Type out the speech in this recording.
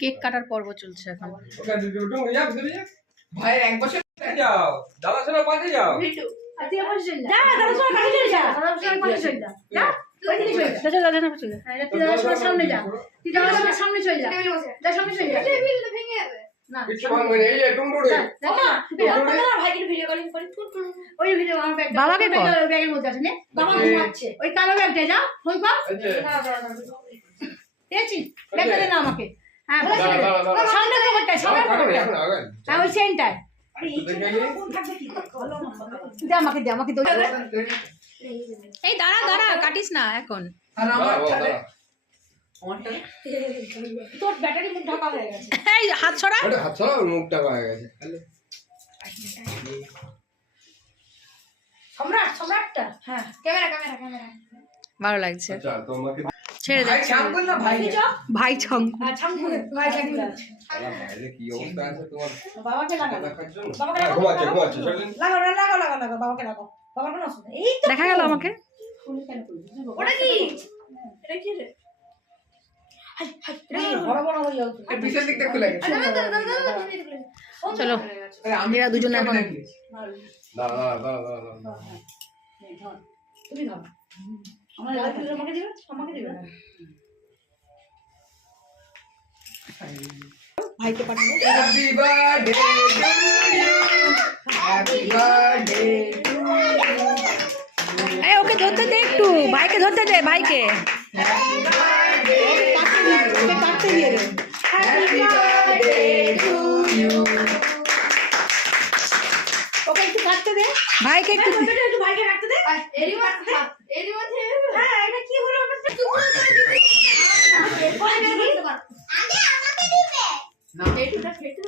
Cake কাটার পর্ব চলছে এখন। ভাইয়ের 1 বছর যাও দাদা শোনা পাশে যাও সামনে যা, সামনে চলে যা, সামনে চলে যা। বাবাকে ব্যাগের মধ্যে আছে বাবা ঘুমাচ্ছে ওই কালো ব্যাগটা যা ফোন কর পেয়েছি ব্যাগটা দে না আমাকে। হ্যাঁ সামনে ব্যাগটা সামনে ব্যাগটা হ্যাঁ ওই সেন্টার দে আমাকে দে আমাকে। এই দাঁড়া দাঁড়া কাটিস না এখন। আর আমার তোর ব্যাটারি মুখ ঢাকা হয়ে গেছে। এই হাত ছড়া হাত ছড়া মুখ ঢাকা হয়ে গেছে। সম্রাট সম্রাটটা হ্যাঁ ক্যামেরা ক্যামেরা ক্যামেরা ভালো লাগছে। আচ্ছা তোমাকে ছেড়ে দে ছাঙ্গুল না ভাই ভাই ছাঙ্গুল ছাঙ্গুল ভাই ছাঙ্গুল আলা ভাইরে কি অবস্থা আছে তোমার বাবাকে লাগা বাবাকে লাগা ঘুমাচ্ছে চলেন লাগা লাগা লাগা লাগা বাবাকে লাগা বাবাকে না শুনে এই দেখা গেল আমাকে ওটা কি এটা কি রে হাই হাই বড় বড় হয়ে যাও এই পিছন দিকটা খুলে গেছে। চলো আমরা দুজনে এখন না না না না তুমি ধর আমার আমাকে দিবে আমাকে দিবে ভাইকে পাঠাবো। Happy birthday to you happy birthday to you এই ওকে ধরতে দে একটু ভাইকে ধরতে দে ভাইকে হ্যাপি বার্থডে কাটতে দিয়ে দে happy birthday to you okay একটু কাটতে দে ভাইকে একটু ভাইকে কাটতে দে এরি মধ্যে হ্যাঁ এটা কি হলো আমার আগে আমাকে দিবে না এইটা ফেটে